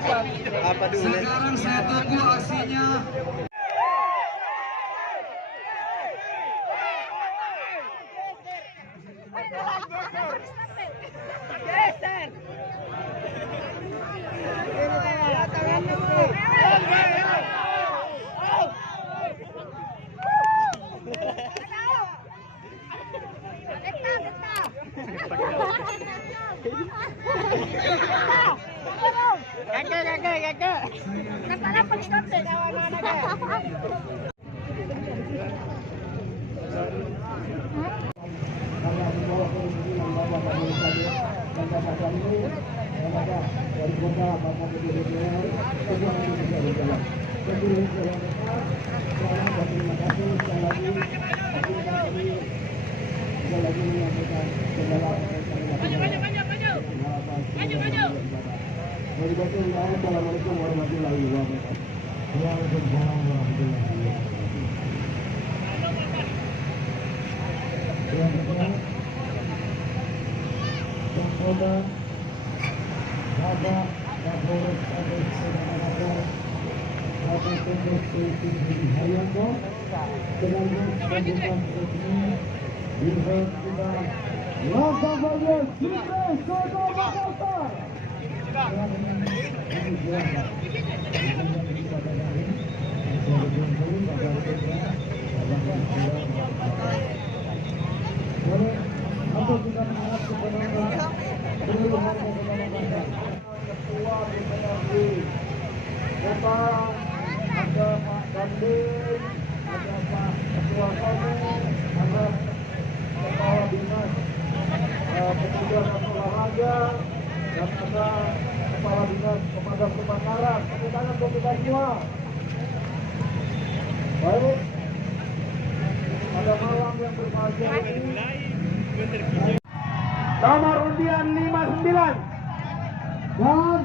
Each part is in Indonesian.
Apa dulu? Sekarang saya tunggu aksinya. Assalamualaikum warahmatullahi wabarakatuh. Waalaikumsalam warahmatullahi wabarakatuh. Bapak Kapolres Kabupaten Tangerang, Bapak Kombes Sultan Budi Haryanto, sekaligus pembukaan resmi event kita Langkah Baja Sukses Kota Makassar. Atau kita mengharap kepada seluruh warga Kota Makassar, Ketua DPRD Kota, ada Pak Dandim, ada Pak Ketua Kami, ada Kepala Dinas Pemuda dan Olahraga, dan ada Kepala Dinas Pemadam Kebakaran. Tepuk tangan untuk kita semua. Baik, pada malam yang berbahagia ini, nomor undian 59 dan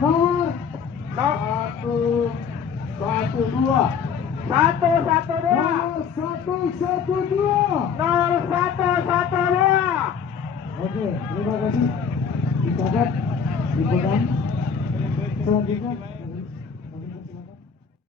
nomor 112 Oke, terima kasih. Dicatat, dipegang. Selanjutnya